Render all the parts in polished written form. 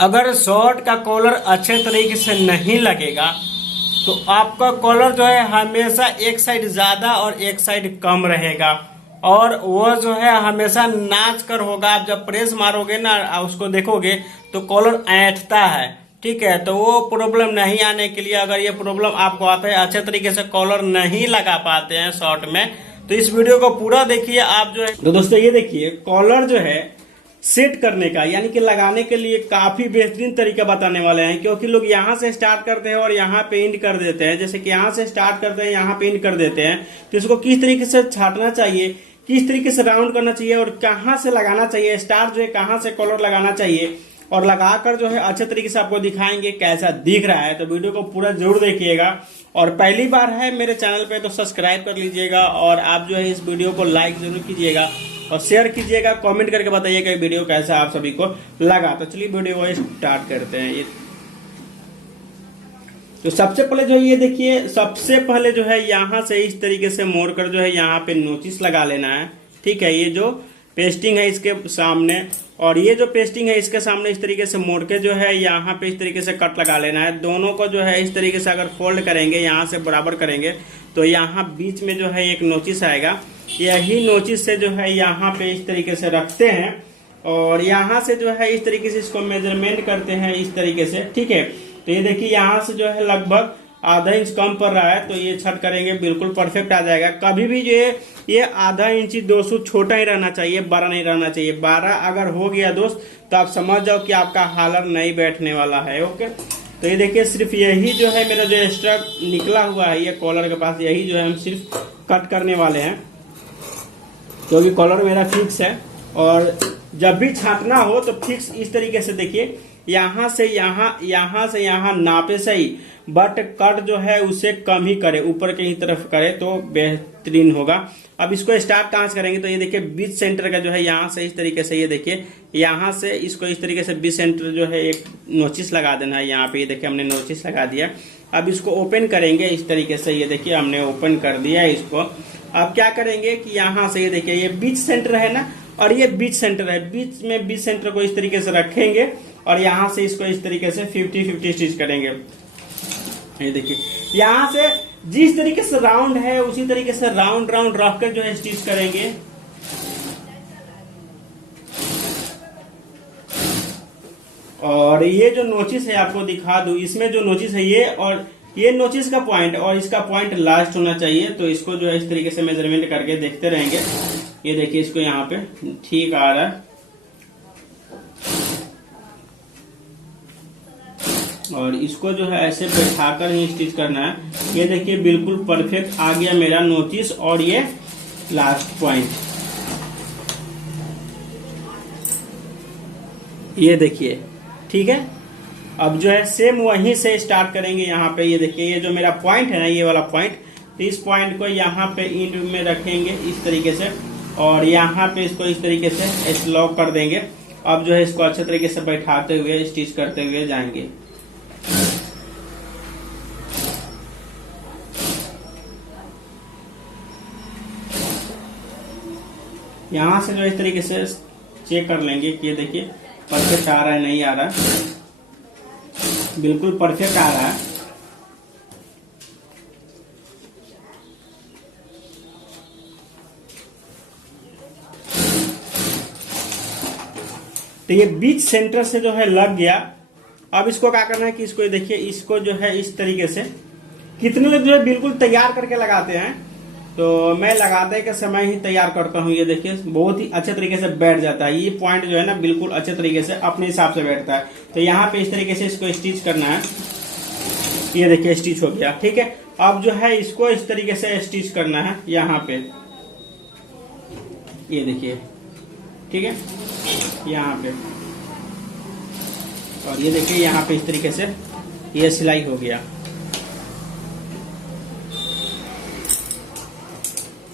अगर शॉर्ट का कॉलर अच्छे तरीके से नहीं लगेगा तो आपका कॉलर जो है हमेशा एक साइड ज्यादा और एक साइड कम रहेगा, और वो जो है हमेशा नाच कर होगा। आप जब प्रेस मारोगे ना उसको देखोगे तो कॉलर ऐंठता है। ठीक है, तो वो प्रॉब्लम नहीं आने के लिए, अगर ये प्रॉब्लम आपको आता है, अच्छे तरीके से कॉलर नहीं लगा पाते हैं शॉर्ट में, तो इस वीडियो को पूरा देखिए आप जो है। तो दोस्तों ये देखिए, कॉलर जो है सेट करने का यानी कि लगाने के लिए काफी बेहतरीन तरीका बताने वाले हैं, क्योंकि लोग यहाँ से स्टार्ट करते हैं और यहाँ पे एंड कर देते हैं। जैसे कि यहाँ से स्टार्ट करते हैं, यहाँ पे एंड कर देते हैं, तो इसको किस तरीके से छाटना चाहिए, किस तरीके से राउंड करना चाहिए और कहाँ से लगाना चाहिए, स्टार्ट जो है कहाँ से कॉलर लगाना चाहिए, और लगाकर जो है अच्छे तरीके से आपको दिखाएंगे कैसा दिख रहा है। तो वीडियो को पूरा जरूर देखिएगा, और पहली बार है मेरे चैनल पे तो सब्सक्राइब कर लीजिएगा, और आप जो है इस वीडियो को लाइक जरूर कीजिएगा और शेयर कीजिएगा, कमेंट करके बताइएगा वीडियो कैसा आप सभी को लगा। तो चलिए वीडियो को स्टार्ट करते हैं। तो सबसे पहले जो ये देखिए, सबसे पहले जो है यहाँ से इस तरीके से मोड़कर जो है यहाँ पे नोचिस लगा लेना है। ठीक है, ये जो पेस्टिंग है इसके सामने और ये जो पेस्टिंग है इसके सामने इस तरीके से मोड़ के जो है यहाँ पे इस तरीके से कट लगा लेना है। दोनों को जो है इस तरीके से अगर फोल्ड करेंगे, यहाँ से बराबर करेंगे, तो यहाँ बीच में जो है एक नोचिस आएगा। यही नोचिस से जो है यहाँ पे इस तरीके से रखते हैं और यहाँ से जो है इस तरीके से इसको मेजरमेंट करते हैं इस तरीके से। ठीक है, तो ये देखिए यहाँ से जो है लगभग आधा इंच कम पड़ रहा है, तो ये छट करेंगे बिल्कुल परफेक्ट आ जाएगा। कभी भी ये आधा इंची दोस्तों छोटा ही रहना चाहिए, बड़ा नहीं रहना चाहिए। 12 अगर हो गया दोस्त तो आप समझ जाओ कि आपका हालर नहीं बैठने वाला है। ओके, तो ये देखिए सिर्फ यही जो है मेरा जो एक्स्ट्रा निकला हुआ है ये कॉलर के पास, यही जो है हम सिर्फ कट करने वाले हैं, क्योंकि कॉलर मेरा फिक्स है। और जब भी छाटना हो तो फिक्स इस तरीके से देखिए, यहाँ से यहाँ नापे सही, बट कट जो है उसे कम ही करे, ऊपर की तरफ करे तो बेहतरीन होगा। अब इसको स्टार्ट कहाँ से करेंगे, तो ये देखिए बीच सेंटर का जो है यहाँ से इस तरीके से, ये देखिए यहाँ से इसको इस तरीके से बीच सेंटर जो है एक नोचिस लगा देना है यहाँ पे। ये देखिए हमने नोचिस लगा दिया। अब इसको ओपन करेंगे इस तरीके से, ये देखिए हमने ओपन कर दिया है इसको। अब क्या करेंगे कि यहाँ से ये देखिए ये बीच सेंटर है ना, और ये बीच सेंटर है, बीच में बीच सेंटर को इस तरीके से रखेंगे और यहाँ से इसको इस तरीके से 50-50 स्टिच करेंगे। ये देखिए यहाँ से जिस तरीके से राउंड है उसी तरीके से राउंड राउंड रख कर जो है स्टिच करेंगे। और ये जो नोचिस है आपको दिखा दूं, इसमें जो नोचिस है ये और ये नोचिस का पॉइंट और इसका पॉइंट लास्ट होना चाहिए। तो इसको जो है इस तरीके से मेजरमेंट करके देखते रहेंगे। ये देखिए इसको यहाँ पे ठीक आ रहा है, और इसको जो है ऐसे बैठाकर ही स्टिच करना है। ये देखिए बिल्कुल परफेक्ट आ गया मेरा नोचिस और ये लास्ट पॉइंट। ये देखिए ठीक है। अब जो है सेम वहीं से स्टार्ट करेंगे यहाँ पे। ये देखिए ये जो मेरा पॉइंट है ना, ये वाला पॉइंट, तो इस पॉइंट को यहाँ पे इंड में रखेंगे इस तरीके से, और यहाँ पे इसको इस तरीके से लॉक कर देंगे। अब जो है इसको अच्छे तरीके से बैठाते हुए स्टिच करते हुए जाएंगे। यहाँ से जो इस तरीके से चेक कर लेंगे कि ये देखिए परफेक्ट आ रहा है नहीं आ रहा है, बिल्कुल परफेक्ट आ रहा है। तो ये बीच सेंटर से जो है लग गया। अब इसको क्या करना है कि इसको देखिए, इसको जो है इस तरीके से, कितने लोग जो है बिल्कुल तैयार करके लगाते हैं, तो मैं लगाते के समय ही तैयार करता हूँ। ये देखिए बहुत ही अच्छे तरीके से बैठ जाता है। ये पॉइंट जो है ना बिल्कुल अच्छे तरीके से अपने हिसाब से बैठता है। तो यहाँ पे इस तरीके से इसको स्टिच करना है। ये देखिए स्टिच हो गया। ठीक है, अब जो है इसको इस तरीके से स्टिच करना है यहाँ पे। ये देखिए ठीक है यहाँ पे, और ये देखिए यहाँ पे इस तरीके से ये सिलाई हो गया।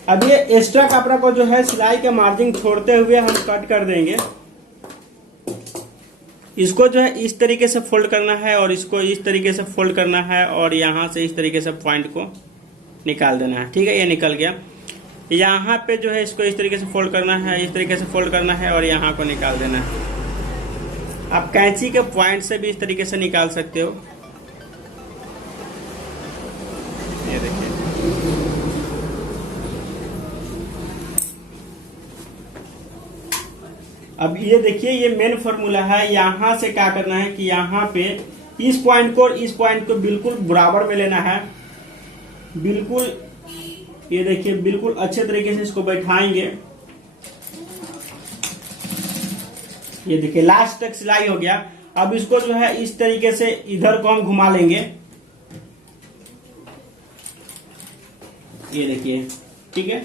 अब ये एक्स्ट्रा कपड़ा को जो है सिलाई का मार्जिन छोड़ते हुए हम कट कर देंगे। इसको जो है इस तरीके से फोल्ड करना है और इसको इस तरीके से फोल्ड करना है, और यहाँ से इस तरीके से पॉइंट को निकाल देना है। ठीक है, ये निकल गया। यहाँ पे जो है इसको इस तरीके से फोल्ड करना है, इस तरीके से फोल्ड करना है और यहाँ को निकाल देना है। आप कैंची के पॉइंट से भी इस तरीके से निकाल सकते हो। ये देखिए, अब ये देखिए, ये मेन फॉर्मूला है। यहां से क्या करना है कि यहाँ पे इस पॉइंट को और इस पॉइंट को बिल्कुल बराबर में लेना है, बिल्कुल। ये देखिए, बिल्कुल अच्छे तरीके से इसको बैठाएंगे। ये देखिए, लास्ट तक सिलाई हो गया। अब इसको जो है इस तरीके से इधर को हम घुमा लेंगे। ये देखिए, ठीक है।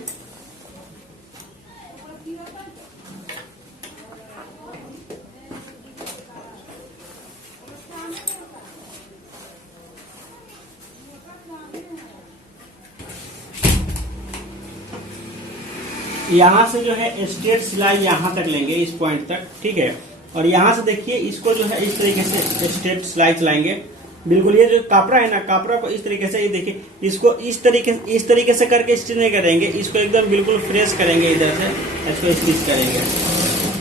यहां से जो है स्ट्रेट सिलाई यहां तक लेंगे, इस पॉइंट तक, ठीक है। और यहां से देखिए, इसको जो है इस तरीके से स्ट्रेट सिलाई चलाएंगे, बिल्कुल। ये जो कपड़ा है ना, कपड़ा को इस तरीके से, ये देखिए, इसको इस तरीके से करके स्टिच नहीं करेंगे, इसको एकदम बिल्कुल फ्रेश करेंगे, इधर से इसको स्टिच करेंगे।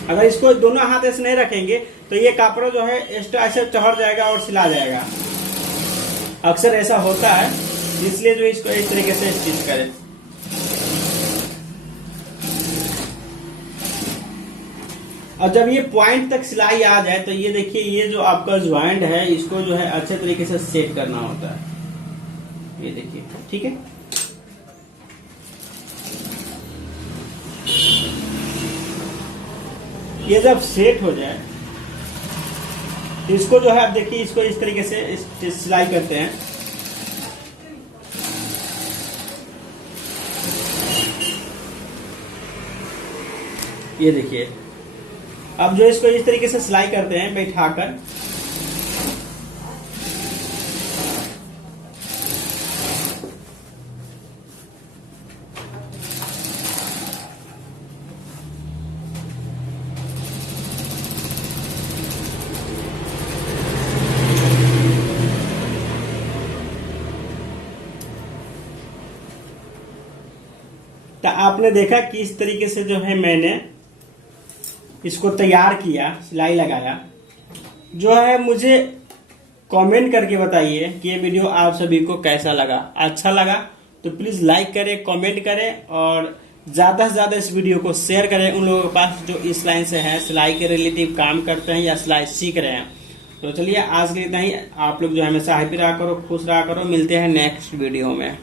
अगर इसको दोनों हाथ ऐसे नहीं रखेंगे तो ये कपड़ा जो है एक्स्ट्रा ऐसे चढ़ जाएगा और सिला जाएगा। अक्सर ऐसा होता है, इसलिए जो इसको इस तरीके से स्टिच करें। और जब ये पॉइंट तक सिलाई आ जाए तो ये देखिए, ये जो आपका ज्वाइंट है, इसको जो है अच्छे तरीके से सेट करना होता है। ये देखिए, ठीक है। ये जब सेट हो जाए तो इसको जो है, आप देखिए, इसको इस तरीके से सिलाई करते हैं। ये देखिए, अब जो इसको इस तरीके से सिलाई करते हैं बैठाकर, तो आपने देखा कि इस तरीके से जो है मैंने इसको तैयार किया, सिलाई लगाया। जो है मुझे कमेंट करके बताइए कि ये वीडियो आप सभी को कैसा लगा। अच्छा लगा तो प्लीज लाइक करें, कमेंट करें और ज्यादा से ज्यादा इस वीडियो को शेयर करें उन लोगों के पास जो इस लाइन से हैं, सिलाई के रिलेटिव काम करते हैं या सिलाई सीख रहे हैं। तो चलिए, आज के लिए इतना ही। आप लोग जो हमेशा हैप्पी रहा करो, खुश रहा करो। मिलते हैं नेक्स्ट वीडियो में।